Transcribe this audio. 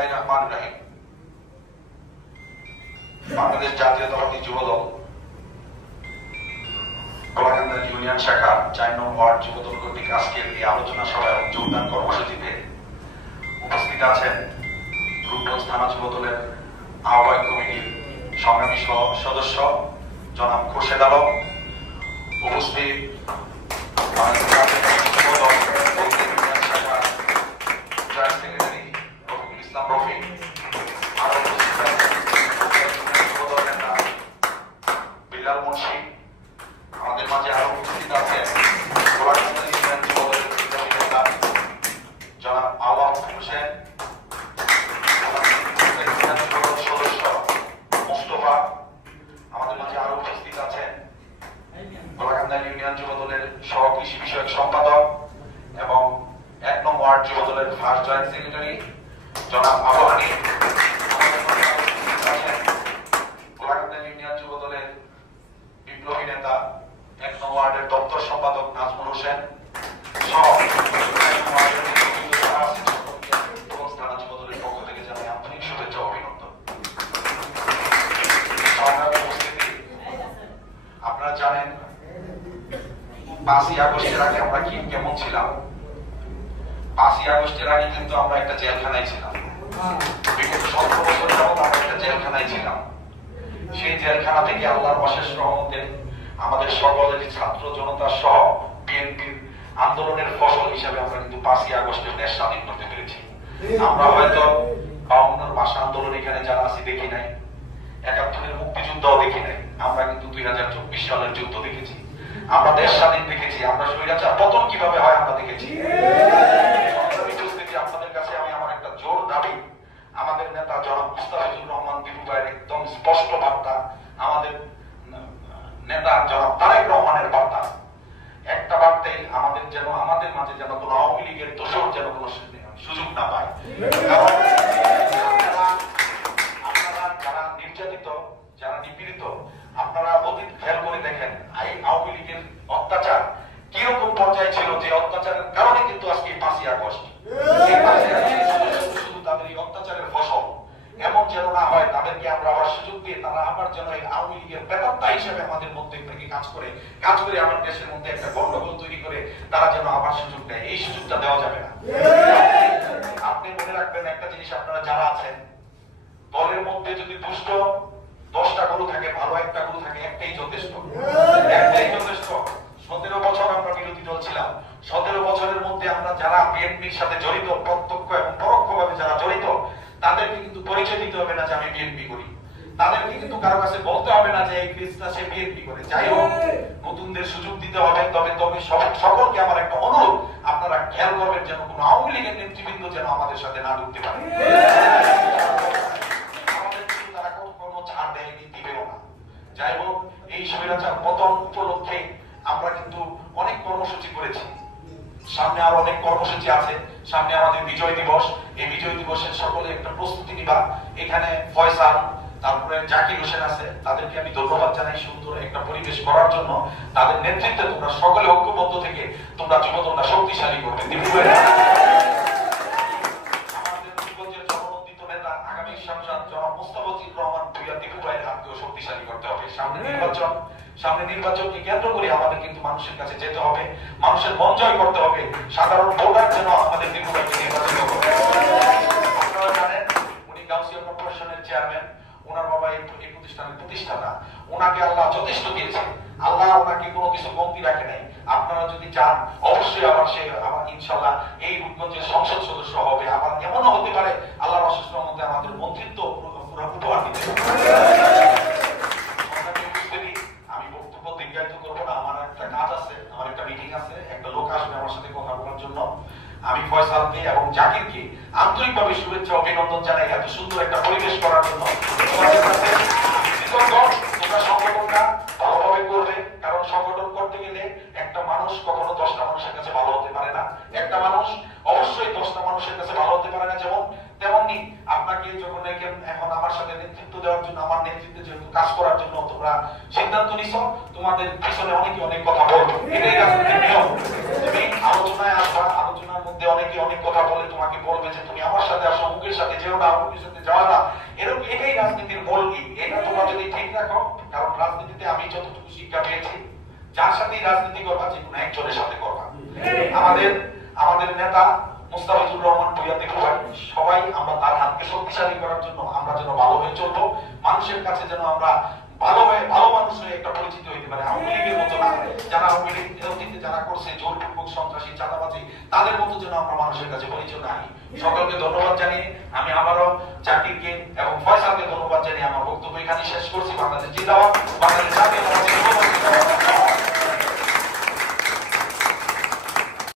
বিসমিল্লাহির রহমানির রহিম। বাংলাদেশ জাতীয়তাবাদী যুবদল কলাকান্দা ইউনিয়ন শাখা ৪ নং ওয়ার্ড যুবদল কর্তৃক আজকের এই আলোচনা সভায় যোগদান কর্মসূচিতে উপস্থিত আছেন রূপগঞ্জ থানা যুবদলের আহ্বায়ক কমিটির সংগ্রামী সদস্য জনাব খোরশেদ আলম, উপস্থিত ইসলাম রফিক, আরো বিলাল মুন্সি, আমাদের মাঝে আরো উপস্থিত আছেন জনাব আওয়াজ হোসেন, সদস্য মুস্তফা, আমাদের মাঝে আরো উপস্থিত আছেন কলাকান্দা ইউনিয়ন যুবদলের সহ কৃষি বিষয়ক সম্পাদক এবং ১ নং ওয়ার্ড যুবদলের ফার্স্ট জয়েন্ট সেক্রেটারি জনাব আবু হানিফ, কলাকান্দা ইউনিয়ন যুবদলের বিপ্লবী নেতা ১ নং ওয়ার্ডের দপ্তর সম্পাদক নাজমুল হোসেন সহ থানা যুবদলের পক্ষ থেকে জানাই আন্তরিক শুভেচ্ছা ও অভিনন্দন। উপস্থিতি, আপনারা জানেন ৫ই আগস্টের আগে আমরা কেমন ছিলাম। ৫ই আগস্টের আগে কিন্তু আমরা একটা জেলখানায় ছিলাম, বিগত ১৭ বছর যাবত আমরা একটা জেলখানায় ছিলাম। সেই জেলখানা থেকে আল্লাহর অশেষ রহমতে আমাদের সকলের ছাত্র জনতা সহ বিএনপির আন্দোলনের ফসল হিসাবে আমরা কিন্তু ৫ই আগস্টের দেশ স্বাধীন করতে পেরেছি। আমরা হয়তো ৫২ ভাষা আন্দোলন এখানে যারা আছি দেখি নাই, ৭১-এর মুক্তিযুদ্ধও দেখি নাই, আমরা কিন্তু ২০২৪ সালের যুদ্ধ দেখেছি, আমরা দেশ স্বাধীন দেখেছি, আমরা স্বৈরাচার পতন কিভাবে হয় আমরা দেখেছি। আপনাদের কাছে আমি আমার একটা জোর দাবি, আমাদের নেতা জনাব মুস্তাফিজুর রহমান দিপু ভাইয়ের একদম স্পষ্ট বার্তা, আমাদের নেতা জনাব তারেক রহমানের বার্তা, একটা বার্তাই আমাদের যেন আমাদের মাঝে যেন কোনো আওয়ামী লীগের দোষর যেন কোনো সুযোগ না পায়। আপনারা যারা নির্যাতিত, যারা নিপীড়িত, আপনারা অতীত খেয়াল করে দেখেন আওয়ামী লীগের অত্যাচার কিরকম পর্যায়ে ছিল, যে অত্যাচারের কারণে কিন্তু আজকে ৫ই আগস্ট। শুধু তাদের এই অত্যাচারের ফসল এমন যেন না হয়, তাদেরকে আমরা আবার সুযোগ দিয়ে তারা আবার যেন এই আওয়ামী লীগের প্রেতাত্মা হিসেবে আমাদের মধ্যে থেকে কাজ করে আমার দেশের মধ্যে একটা গন্ডগোল তৈরি করে তারা যেন আবার সুযোগ দেয়, এই সুযোগটা দেওয়া যাবে না। আপনি মনে রাখবেন একটা জিনিস, আপনারা যারা আছেন দলের মধ্যে যদি দুষ্ট ১০টা গরু থাকে, ভালো একটা গরু থাকে, একটাই যথেষ্ট, একটাই যথেষ্ট। ১৭ বছর আমরা বিরোধী দল ছিলাম, ১৭ বছরের মধ্যে আমরা যারা বিএনপির সাথে জড়িত, প্রত্যক্ষ এবং পরোক্ষভাবে যারা জড়িত, তাদেরকে কিন্তু পরিচয় দিতে হবে না যে আমি বিএনপি করি, তাদেরকে কিন্তু কারো কাছে বলতে হবে না যে এই ক্রিসটা সে বিএনপি করে। যাই হোক, নতুনদের সুযোগ দিতে হবে। তবে সকলকে আমার একটা অনুরোধ, আপনারা খেয়াল করবেন যেন কোনো আওয়ামী লীগের নেতৃবৃন্দ যেন আমাদের সাথে না ঢুকতে পারে। আমাদের কিন্তু তারা কোনো ছাড় দেয়নি, দিবেও না। যাই হোক, এই স্বৈরাচার পতন উপলক্ষে আমরা কিন্তু অনেক কর্মসূচি করেছি, সামনে আরো অনেক কর্মসূচি আছে। সামনে আমাদের বিজয় দিবস, এই বিজয় দিবসের সকলে একটা প্রস্তুতি নিবা। এখানে ফয়সাল, তারপরে জাকির হোসেন আছে, তাদেরকে আমি ধন্যবাদ জানাই সুন্দর একটা পরিবেশ করার জন্য। তাদের নেতৃত্বে তোমরা সকলে ঐক্যবদ্ধ থেকে তোমরা যুবদলটা শক্তিশালী করবে। আমাদের রূপগঞ্জের জননন্দিত নেতা আগামী সাংসদ জনাব মুস্তাফিজুর রহমান ভূঁইয়া দিপু ভাইয়ের হাতকেও শক্তিশালী করতে হবে। সামনে নির্বাচনকে কেন্দ্র করে আমাদের কিন্তু মানুষের কাছে যেতে হবে, মানুষের মন জয় করতে হবে। সাধারণ ভোটার যেন আমাদের দিপু ভাইকে নির্বাচিত করবে। আপনারা জানেন উনি গাউসিয়া কর্পোরেশনের চেয়ারম্যান, ওনার বাবা এই প্রতিষ্ঠানের প্রতিষ্ঠাতা, ওনাকে আল্লাহ যথেষ্ট দিয়েছে, আল্লাহ ওনাকে কোনো কিছু কমতি রাখে নাই। আপনারা যদি চান অবশ্যই আবার ইনশাল্লাহ এই রূপগঞ্জের সংসদ সদস্য হবে। আবার এমনও হতে পারে আল্লাহর অশেষ রহমতে আমাদের মন্ত্রিত্ব উপহার দিতে। আমি বক্তব্য দীর্ঘায়িত করবো না, আমার একটা কাজ আছে, আমার একটা মিটিং আছে, একটা লোক আসবে আমার সাথে কথা বলার জন্য। আমি ফয়সালকে এবং জাকিরকে আন্তরিকভাবে শুভেচ্ছা অভিনন্দন জানাই এত সুন্দর একটা পরিবেশ করার জন্য। তোমরা সংগঠনটা ভালোভাবে করবে, কারণ সংগঠন করতে গেলে একটা মানুষ কখনো 10টা মানুষের কাছে ভালো হতে পারে না, একটা মানুষ অবশ্যই 10টা মানুষের কাছে ভালো হতে পারে না। তেমনি আপনাকে যখন এখন আমার সাথে নেতৃত্ব দেওয়ার জন্য, আমার নেতৃত্বে যেহেতু কাজ করার জন্য তোমরা সিদ্ধান্ত নিছ, তোমাদের পিছনে অনেকে অনেক কথা বলবে, এটাই রাজনীতির নিয়ম। তুমি আলোচনায় আসবা, আলোচনার মধ্যে অনেকে অনেক কথা বলে তোমাকে বলবে যে তুমি আমার সাথে আসো, মুখের সাথে যেও না, আওয়ামী লীগের সাথে যাওয়া না, এরকম এটাই রাজনীতির মূল কি। এটা তোমরা যদি ঠিক রাখো, কারণ রাজনীতিতে আমি যতটুকু শিক্ষা পেয়েছি, যার সাথে রাজনীতি করবা যে কোনো একজনের সাথে করবা। আমাদের নেতা মুস্তাফিজুর রহমান ভূঁইয়া দেখো ভাই, সবাই আমরা তার হাতকে শক্তিশালী করার জন্য আমরা যেন ভালো হয়ে চলবো, মানুষের কাছে যেন আমরা ভালো মানুষ হয়ে একটা পরিচিত হইতে পারে। আওয়ামী লীগের মতো না, যারা আওয়ামী লীগ অতীতে যারা করছে জোরপূর্বক সন্ত্রাসী চাঁদাবাজি, তাদের মতো যেন আমরা মানুষের কাছে পরিচয় না হই। সকলকে ধন্যবাদ জানিয়ে আমি আবারও জাকিরকে এবং ফয়সালকে ধন্যবাদ জানিয়ে আমার বক্তব্য এখানে শেষ করছি। বাংলাদেশ জিন্দাবাদ, বাংলাদেশ জাতীয়তাবাদী